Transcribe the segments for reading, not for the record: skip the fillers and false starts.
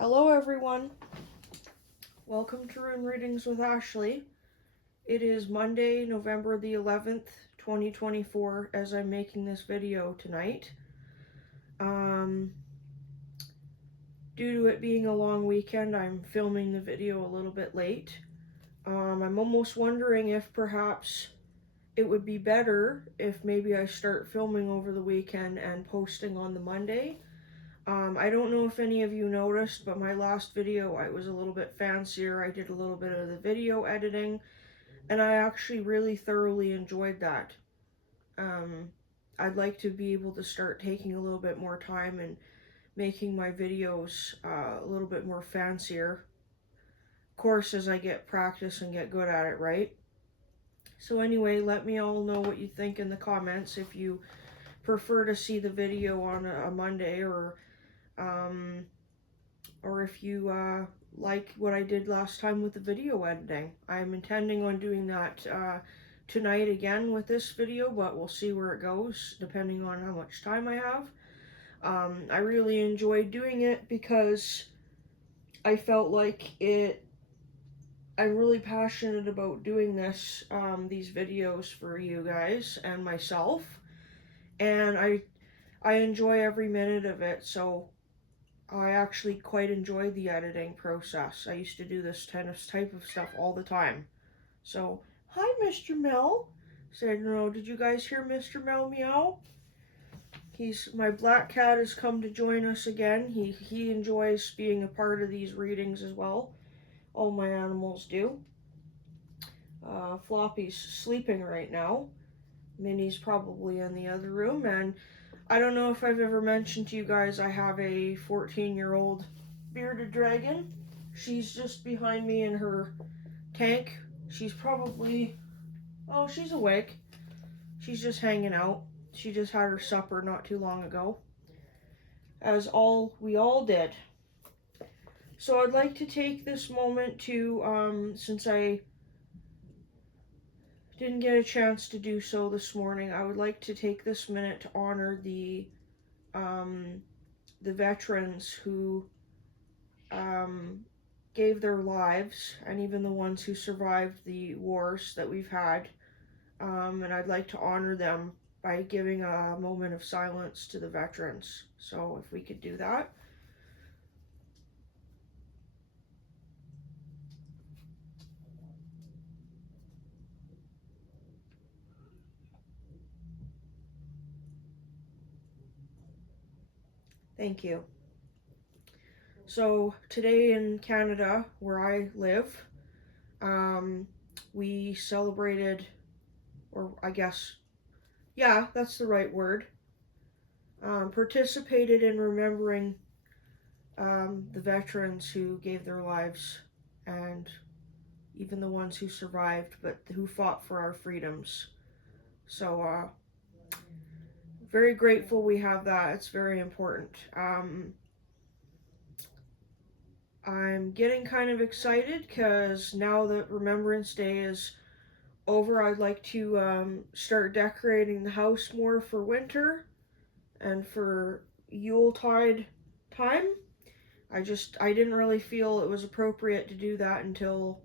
Hello everyone, welcome to Rune Readings with Ashley. It is Monday, November the 11th, 2024 as I'm making this video tonight. Due to it being a long weekend, I'm filming the video a little bit late. I'm almost wondering if perhaps it would be better if maybe I start filming over the weekend and posting on the Monday. I don't know if any of you noticed, but my last video, I was a little bit fancier. I did a little bit of the video editing, and I actually really thoroughly enjoyed that. I'd like to be able to start taking a little bit more time and making my videos a little bit more fancier. Of course, as I get practice and get good at it, right? So anyway, let me all know what you think in the comments if you prefer to see the video on a Monday, or if you like what I did last time with the video editing. I'm intending on doing that tonight again with this video, but we'll see where it goes depending on how much time I have. I really enjoyed doing it because I felt like I'm really passionate about doing this, these videos for you guys and myself, and I enjoy every minute of it, so I actually quite enjoyed the editing process. I used to do this type of stuff all the time. So, hi Mr. Mel. Said, no, did you guys hear Mr. Mel meow? My black cat has come to join us again. He enjoys being a part of these readings as well. All my animals do. Floppy's sleeping right now. Minnie's probably in the other room, and I don't know if I've ever mentioned to you guys, I have a 14-year-old bearded dragon. She's just behind me in her tank. She's probably, oh, she's awake. She's just hanging out. She just had her supper not too long ago, as we all did. So I'd like to take this moment to, since I didn't get a chance to do so this morning, I would like to take this minute to honor the veterans who gave their lives, and even the ones who survived the wars that we've had. And I'd like to honor them by giving a moment of silence to the veterans. So if we could do that. Thank you. So today in Canada, where I live, we celebrated, or I guess, yeah, that's the right word, participated in remembering the veterans who gave their lives, and even the ones who survived, but who fought for our freedoms. So, very grateful we have that. It's very important. I'm getting kind of excited because now that Remembrance Day is over, I'd like to start decorating the house more for winter and for Yuletide time. I didn't really feel it was appropriate to do that until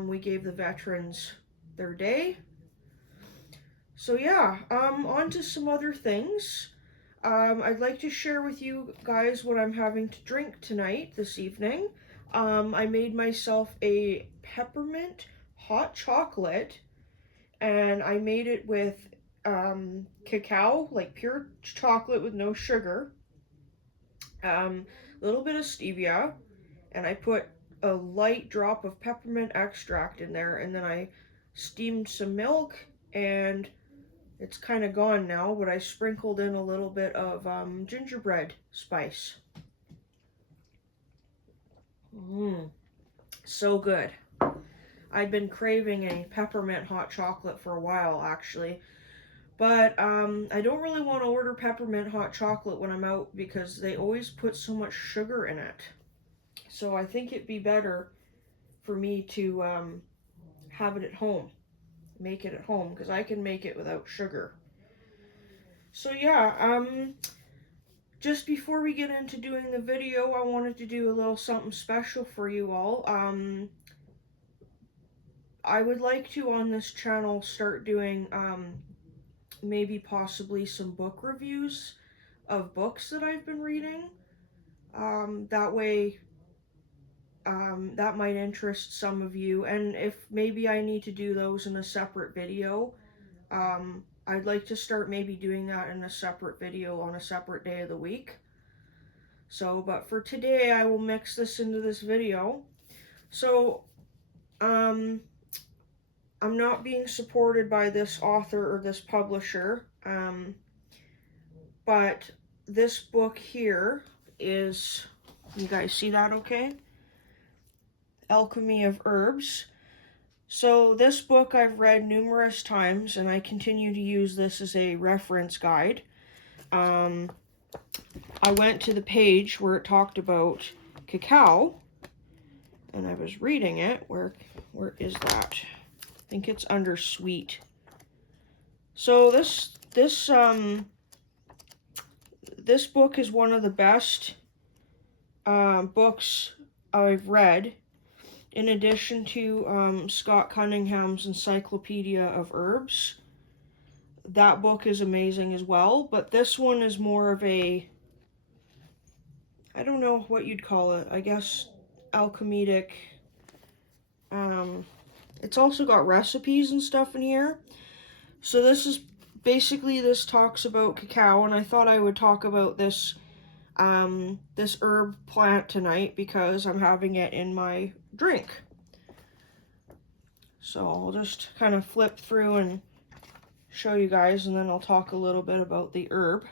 we gave the veterans their day. So yeah, on to some other things. I'd like to share with you guys what I'm having to drink tonight, this evening. I made myself a peppermint hot chocolate, and I made it with cacao, like pure chocolate with no sugar, a little bit of stevia, and I put a light drop of peppermint extract in there, and then I steamed some milk, and it's kind of gone now, but I sprinkled in a little bit of gingerbread spice. So good. I'd been craving a peppermint hot chocolate for a while, actually. But I don't really want to order peppermint hot chocolate when I'm out because they always put so much sugar in it. So I think it'd be better for me to have it at home. Make it at home, because I can make it without sugar. So yeah, just before we get into doing the video, I wanted to do a little something special for you all. I would like to, on this channel, start doing maybe possibly some book reviews of books that I've been reading. That way, that might interest some of you, and if maybe I need to do those in a separate video, I'd like to start maybe doing that in a separate video on a separate day of the week. So, but for today, I will mix this into this video. So, I'm not being supported by this author or this publisher, but this book here is, you guys see that okay? Alchemy of Herbs. So this book I've read numerous times, and I continue to use this as a reference guide. I went to the page where it talked about cacao, and I was reading it. Where is that? I think it's under sweet. So this book is one of the best books I've read, in addition to Scott Cunningham's Encyclopedia of Herbs. That book is amazing as well, but this one is more of a, I don't know what you'd call it, I guess alchemic. It's also got recipes and stuff in here. So this is basically, this talks about cacao, and I thought I would talk about this this herb plant tonight because I'm having it in my drink. So I'll just kind of flip through and show you guys, and then I'll talk a little bit about the herb.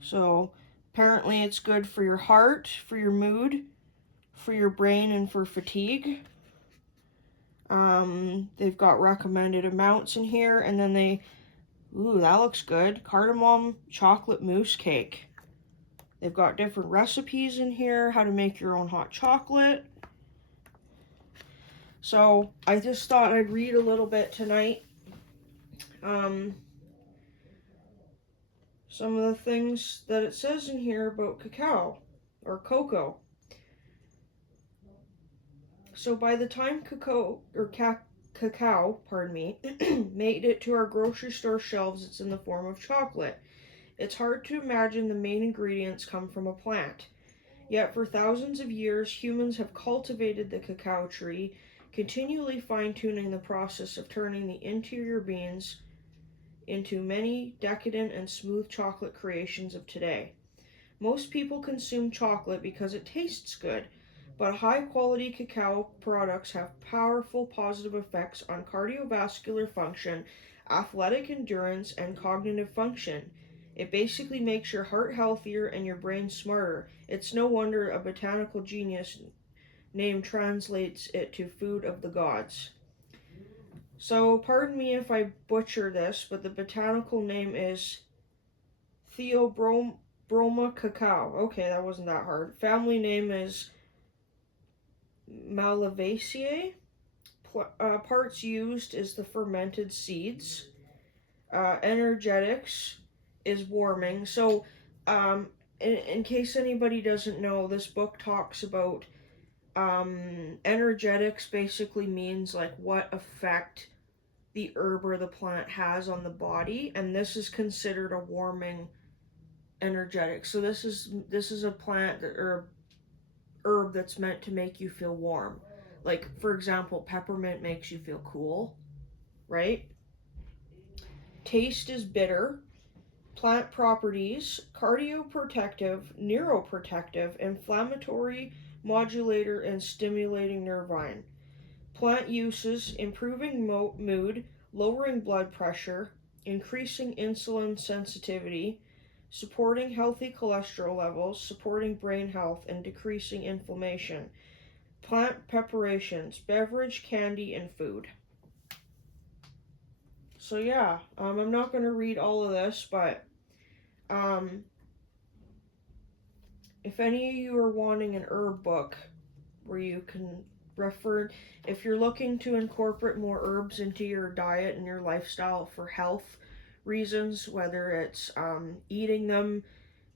So apparently it's good for your heart, for your mood, for your brain, and for fatigue. They've got recommended amounts in here, and then ooh, that looks good. Cardamom chocolate mousse cake. They've got different recipes in here, how to make your own hot chocolate. So I just thought I'd read a little bit tonight. Some of the things that it says in here about cacao, or cocoa. So by the time cacao made it to our grocery store shelves, it's in the form of chocolate. It's hard to imagine the main ingredients come from a plant. Yet for thousands of years, humans have cultivated the cacao tree, continually fine-tuning the process of turning the interior beans into many decadent and smooth chocolate creations of today. Most people consume chocolate because it tastes good, but high-quality cacao products have powerful positive effects on cardiovascular function, athletic endurance, and cognitive function. It basically makes your heart healthier and your brain smarter. It's no wonder a botanical genius name translates it to food of the gods. So, pardon me if I butcher this, but the botanical name is Theobroma cacao. Okay, that wasn't that hard. Family name is Malvaceae. Parts used is the fermented seeds. Energetics is warming. So, in case anybody doesn't know, this book talks about energetics basically means like what effect the herb or the plant has on the body, and this is considered a warming energetic. So this is a plant or herb that's meant to make you feel warm. Like, for example, peppermint makes you feel cool, right? Taste is bitter. Plant properties: cardioprotective, neuroprotective, inflammatory, modulator, and stimulating nervine. Plant uses: improving mood, lowering blood pressure, increasing insulin sensitivity, supporting healthy cholesterol levels, supporting brain health, and decreasing inflammation. Plant preparations: beverage, candy, and food. So yeah, I'm not going to read all of this, but if any of you are wanting an herb book where you can refer, if you're looking to incorporate more herbs into your diet and your lifestyle for health reasons, whether it's eating them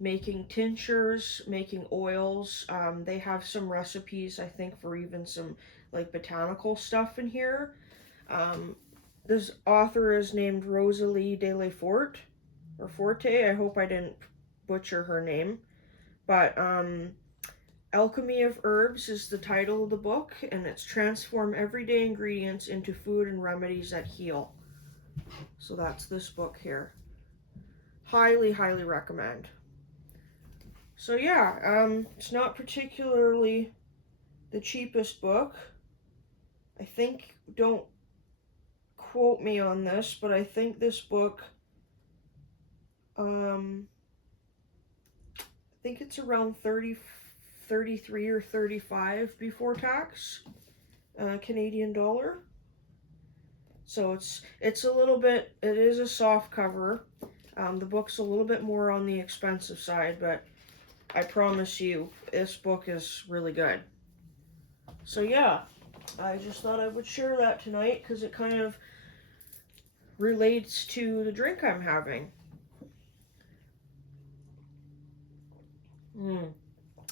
making tinctures, making oils. They have some recipes, I think, for even some like botanical stuff in here. Um, this author is named Rosalie de la Forte. I hope I didn't butcher her name. But Alchemy of Herbs is the title of the book, and it's transform everyday ingredients into food and remedies that heal. So that's this book here. Highly, highly recommend. So yeah, it's not particularly the cheapest book. I think, don't quote me on this, but I think this book, I think it's around 33 or 35 before tax, Canadian dollar. So it's a little bit, it is a soft cover. The book's a little bit more on the expensive side, but I promise you, this book is really good. So yeah, I just thought I would share that tonight because it kind of relates to the drink I'm having.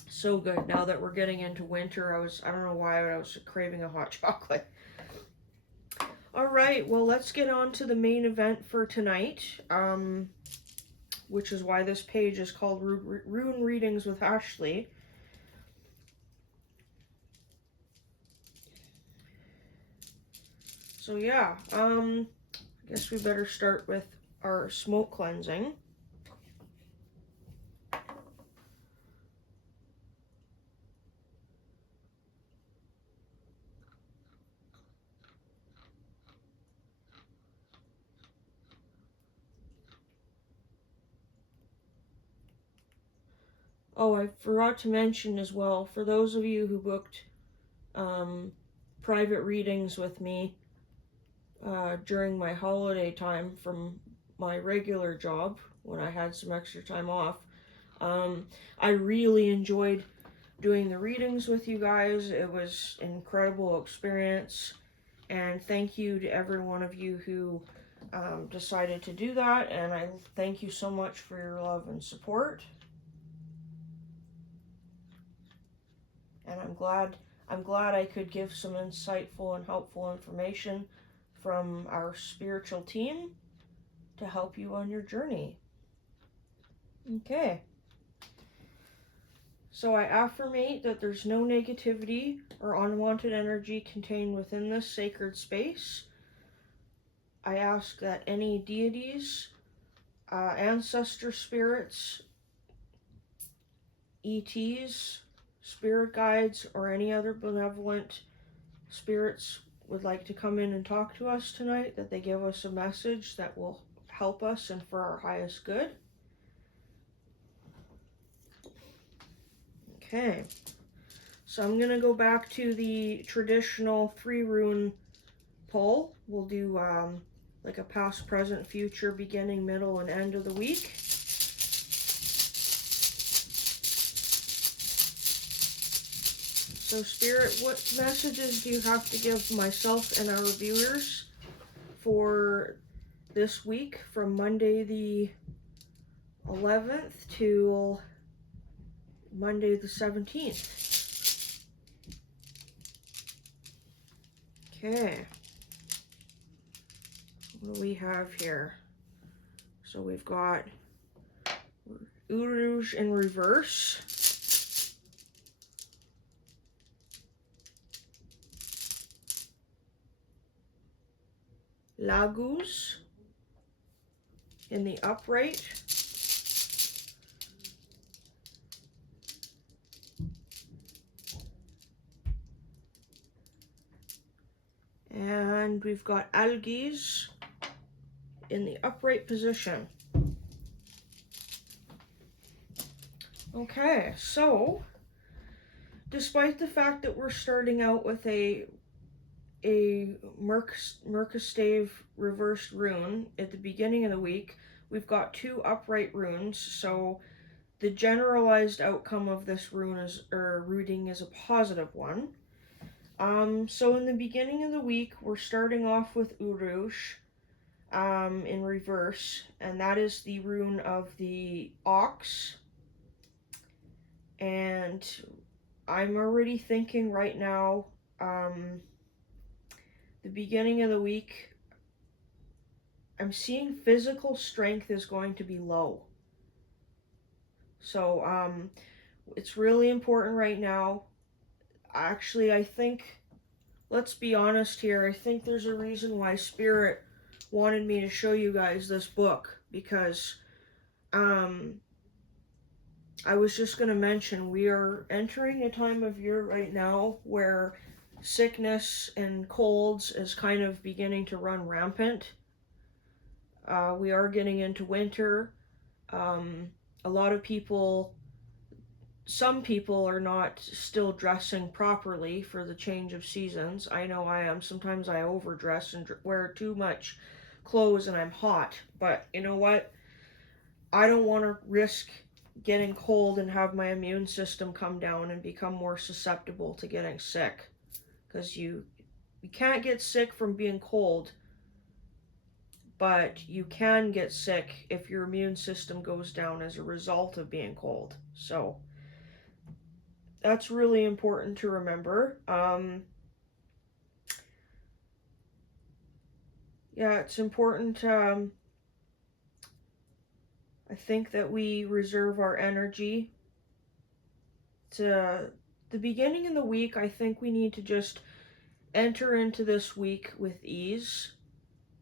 So good. Now that we're getting into winter, I don't know why, but I was craving a hot chocolate. Alright, well, let's get on to the main event for tonight, which is why this page is called Rune Readings with Ashley. So yeah, I guess we better start with our smoke cleansing. Oh, I forgot to mention as well, for those of you who booked private readings with me during my holiday time from my regular job, when I had some extra time off, I really enjoyed doing the readings with you guys. It was an incredible experience, and thank you to every one of you who decided to do that, and I thank you so much for your love and support. And I'm glad I could give some insightful and helpful information from our spiritual team to help you on your journey. Okay. So I affirmate that there's no negativity or unwanted energy contained within this sacred space. I ask that any deities, ancestor spirits, ETs, spirit guides, or any other benevolent spirits would like to come in and talk to us tonight, that they give us a message that will help us and for our highest good. Okay, so I'm going to go back to the traditional 3 rune pull. We'll do like a past, present, future, beginning, middle, and end of the week. So Spirit, what messages do you have to give myself and our viewers for this week from Monday the 11th to Monday the 17th? Okay. What do we have here? So we've got Uruj in reverse. Lagus in the upright. And we've got Algies in the upright position. Okay, so despite the fact that we're starting out with a Merkastave reversed rune at the beginning of the week, we've got 2 upright runes, so the generalized outcome of this reading is a positive one. So in the beginning of the week, we're starting off with Uruj in reverse, and that is the rune of the ox, And I'm already thinking right now, the beginning of the week, I'm seeing physical strength is going to be low. So it's really important right now. Actually, I think, let's be honest here, I think there's a reason why Spirit wanted me to show you guys this book, because I was just going to mention we are entering a time of year right now where sickness and colds is kind of beginning to run rampant. We are getting into winter. A lot of people, some people are not still dressing properly for the change of seasons. I know I am. Sometimes I overdress and wear too much clothes and I'm hot. But you know what? I don't want to risk getting cold and have my immune system come down and become more susceptible to getting sick. Because you can't get sick from being cold, but you can get sick if your immune system goes down as a result of being cold. So that's really important to remember. Yeah, it's important. I think that we reserve our energy to the beginning of the week. I think we need to just enter into this week with ease.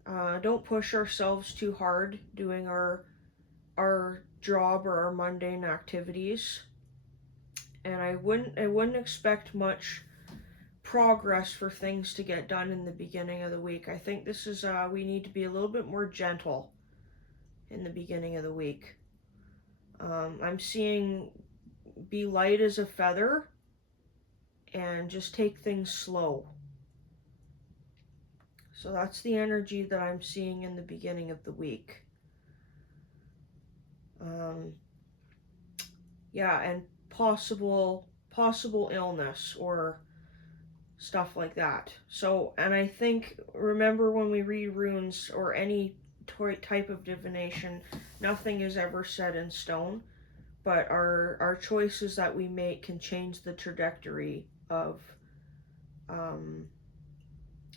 Don't push ourselves too hard doing our job or our mundane activities. And I wouldn't expect much progress for things to get done in the beginning of the week. I think this is we need to be a little bit more gentle in the beginning of the week. I'm seeing be light as a feather and just take things slow. So that's the energy that I'm seeing in the beginning of the week. Yeah, and possible illness or stuff like that. So, and I think, remember when we read runes or any type of divination, nothing is ever set in stone, but our choices that we make can change the trajectory of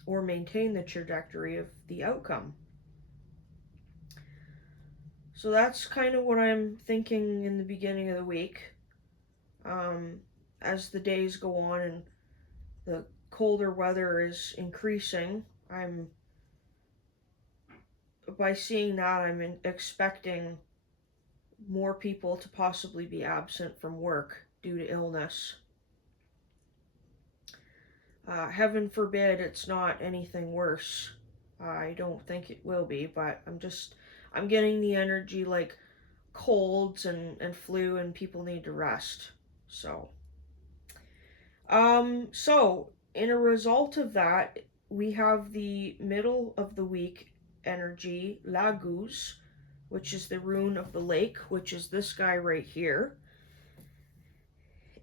or maintain the trajectory of the outcome. So that's kind of what I'm thinking in the beginning of the week. As the days go on and the colder weather is increasing, by seeing that, I'm expecting more people to possibly be absent from work due to illness. Heaven forbid it's not anything worse. I don't think it will be, but I'm getting the energy like colds and flu, and people need to rest. So in a result of that, we have the middle of the week energy, Laguz, which is the rune of the lake, which is this guy right here.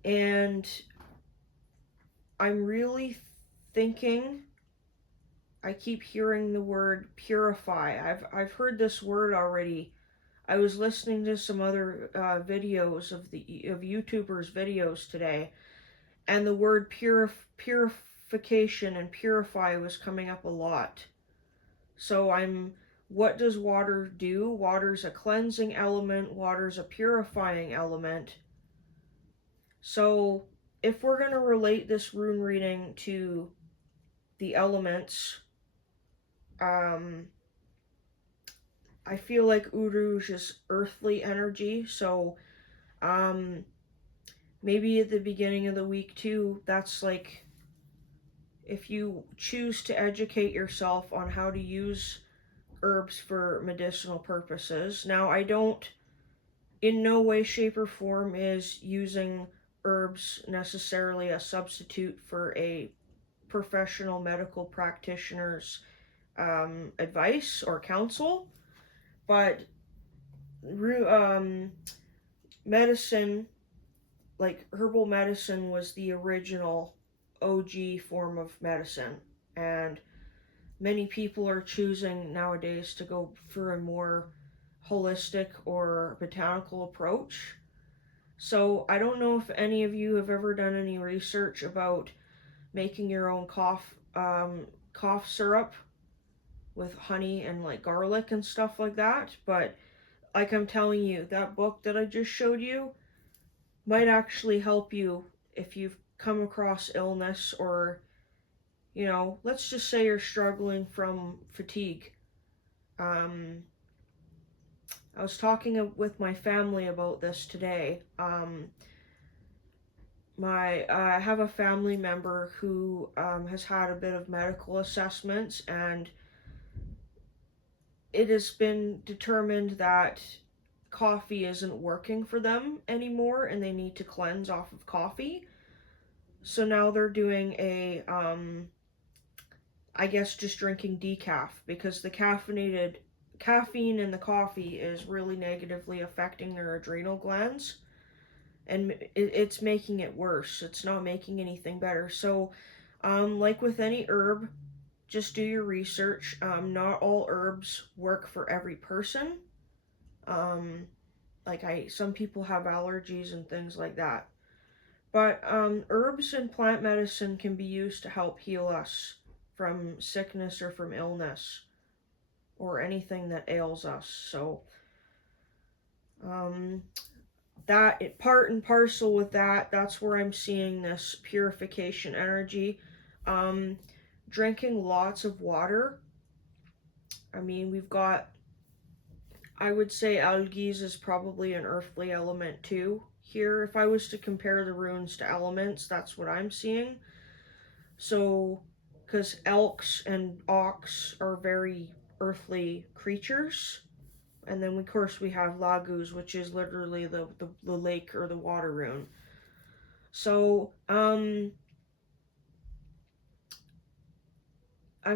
And I'm really thinking, I keep hearing the word purify. I've heard this word already. I was listening to some other videos of YouTubers' videos today, and the word purification and purify was coming up a lot. So what does water do? Water's a cleansing element, water's a purifying element. So if we're going to relate this rune reading to the elements, I feel like Uruj is earthly energy, so maybe at the beginning of the week too, that's like, if you choose to educate yourself on how to use herbs for medicinal purposes. Now, I don't, in no way, shape, or form is using herbs necessarily a substitute for a professional medical practitioner's advice or counsel, but medicine, like herbal medicine, was the original OG form of medicine, and many people are choosing nowadays to go for a more holistic or botanical approach. So I don't know if any of you have ever done any research about making your own cough syrup with honey and like garlic and stuff like that, but like I'm telling you, that book that I just showed you might actually help you if you've come across illness, or let's just say you're struggling from fatigue. um I was talking with my family about this today. I have a family member who has had a bit of medical assessments, and it has been determined that coffee isn't working for them anymore, and they need to cleanse off of coffee. So now they're doing I guess just drinking decaf, because the caffeine in the coffee is really negatively affecting their adrenal glands, and it's making it worse. It's not making anything better. So, like with any herb, just do your research. Not all herbs work for every person. Um, some people have allergies and things like that. But herbs and plant medicine can be used to help heal us from sickness or from illness or anything that ails us. So um, that part and parcel with that, that's where I'm seeing this purification energy. Um, Drinking lots of water. I mean, I would say algae is probably an earthly element too here. If I was to compare the runes to elements, that's what I'm seeing. So, because elks and ox are very earthly creatures. And then, of course, we have Lagus, which is literally the lake or the water rune. So, I'm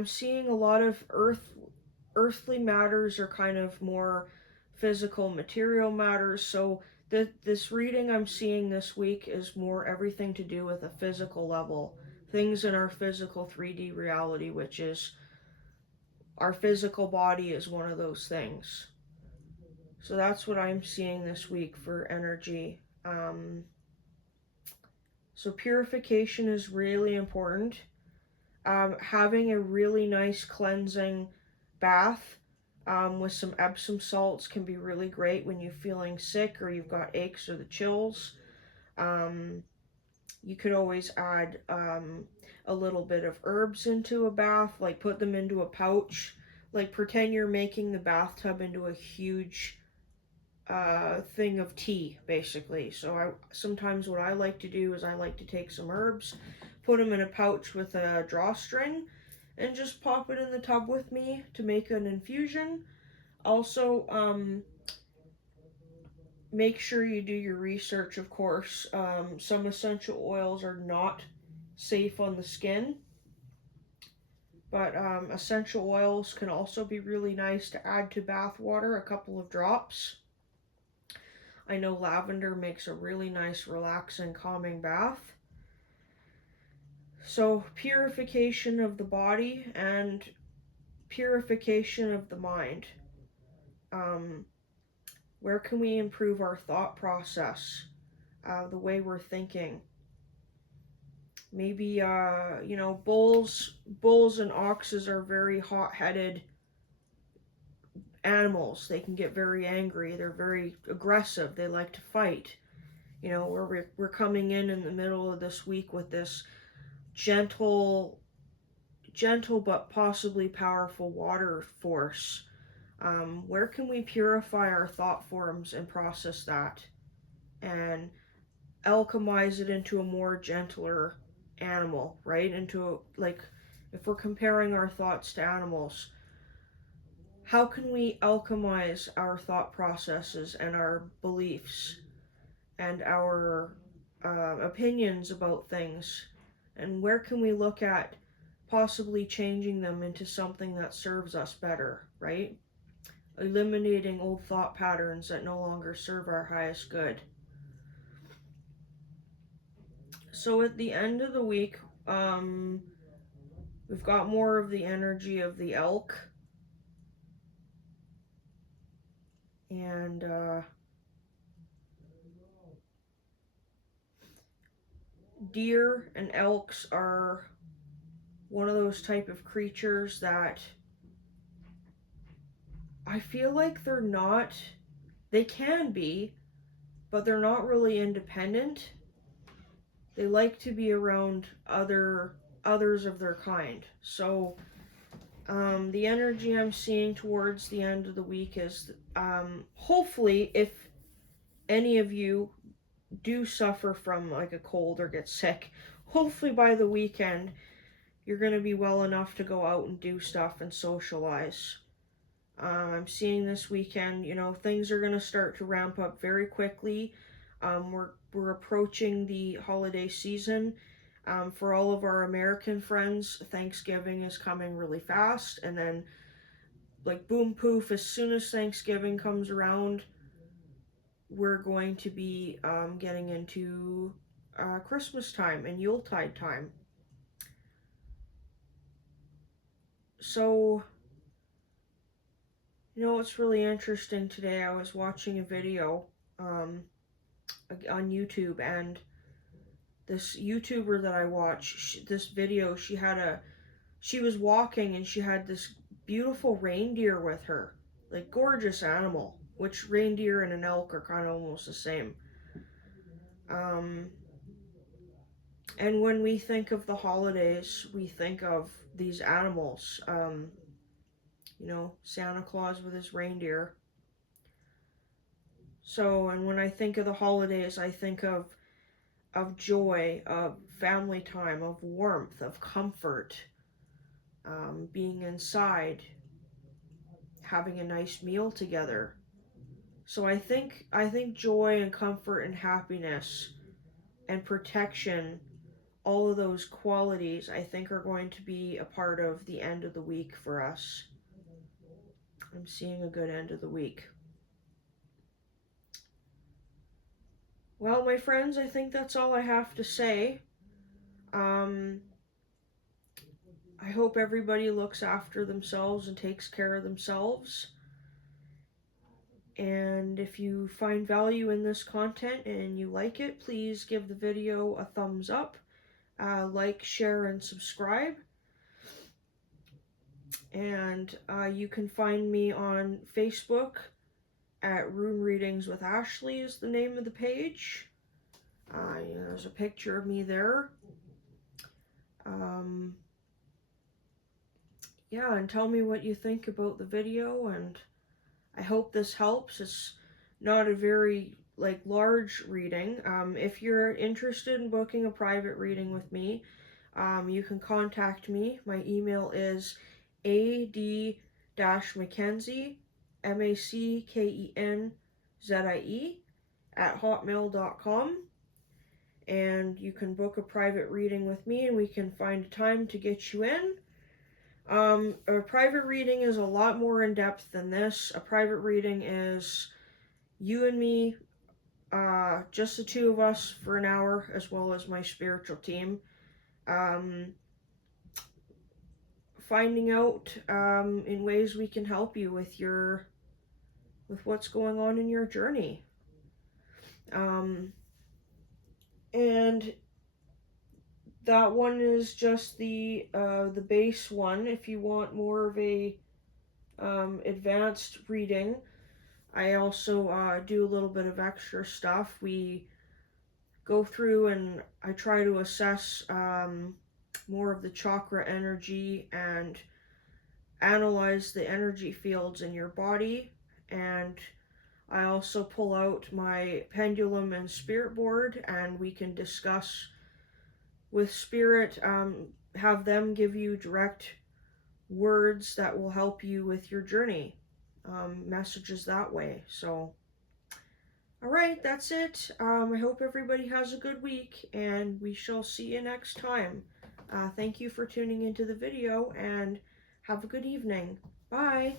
seeing a lot of earthly matters are kind of more physical material matters. So, this reading I'm seeing this week is more everything to do with a physical level. Things in our physical 3D reality, which is our physical body is one of those things. So that's what I'm seeing this week for energy. So purification is really important. Having a really nice cleansing bath with some Epsom salts can be really great when you're feeling sick or you've got aches or the chills. Um, you could always add a little bit of herbs into a bath, like put them into a pouch. Like pretend you're making the bathtub into a huge thing of tea, basically. So sometimes what I like to do is I like to take some herbs, put them in a pouch with a drawstring, and just pop it in the tub with me to make an infusion. Also, make sure you do your research, of course. Some essential oils are not safe on the skin, but essential oils can also be really nice to add to bath water, a couple of drops. I know lavender makes a really nice, relaxing, calming bath. So, purification of the body and purification of the mind. Um, where can we improve our thought process, the way we're thinking? Maybe, bulls and oxes are very hot-headed animals. They can get very angry. They're very aggressive. They like to fight. We're coming in the middle of this week with this gentle but possibly powerful water force. Where can we purify our thought forms and process that and alchemize it into a more gentler animal, right? Like, if we're comparing our thoughts to animals, how can we alchemize our thought processes and our beliefs and our opinions about things? And where can we look at possibly changing them into something that serves us better, right? Eliminating old thought patterns that no longer serve our highest good. So at the end of the week, we've got more of the energy of the elk, and deer and elks are one of those type of creatures that I feel like they can be, but they're not really independent. They like to be around others of their kind. So the energy I'm seeing towards the end of the week is hopefully, if any of you do suffer from like a cold or get sick, hopefully by the weekend you're going to be well enough to go out and do stuff and socialize. I'm seeing this weekend, things are going to start to ramp up very quickly. We're approaching the holiday season. For all of our American friends, Thanksgiving is coming really fast, and then like boom poof, as soon as Thanksgiving comes around, we're going to be getting into Christmas time and Yuletide time. So, what's really interesting today? I was watching a video um, on YouTube, and this YouTuber that I watch, this video, she was walking and she had this beautiful reindeer with her, like gorgeous animal, which reindeer and an elk are kind of almost the same. Um, and when we think of the holidays, we think of these animals. Santa Claus with his reindeer. So, and when I think of the holidays, I think of joy, of family time, of warmth, of comfort, being inside, having a nice meal together. So I think joy and comfort and happiness and protection, all of those qualities, I think are going to be a part of the end of the week for us. I'm seeing a good end of the week. Well, my friends, I think that's all I have to say. Um, I hope everybody looks after themselves and takes care of themselves. And if you find value in this content and you like it, please give the video a thumbs up, like, share, and subscribe. And you can find me on Facebook at Rune Readings with Ashley is the name of the page. There's a picture of me there. Yeah, and tell me what you think about the video, and I hope this helps. It's not a very large reading. If you're interested in booking a private reading with me, you can contact me. My email is ad-mackenzie, MACKENZIE, @hotmail.com. And you can book a private reading with me, and we can find a time to get you in. A private reading is a lot more in depth than this. A private reading is you and me, just the two of us for an hour, as well as my spiritual team. Finding out in ways we can help you with what's going on in your journey. And that one is just the base one. If you want more of a advanced reading, I also do a little bit of extra stuff. We go through and I try to assess more of the chakra energy and analyze the energy fields in your body. And I also pull out my pendulum and spirit board, and we can discuss with spirit, have them give you direct words that will help you with your journey, messages that way. So, all right, that's it. I hope everybody has a good week, and we shall see you next time. Thank you for tuning into the video, and have a good evening. Bye.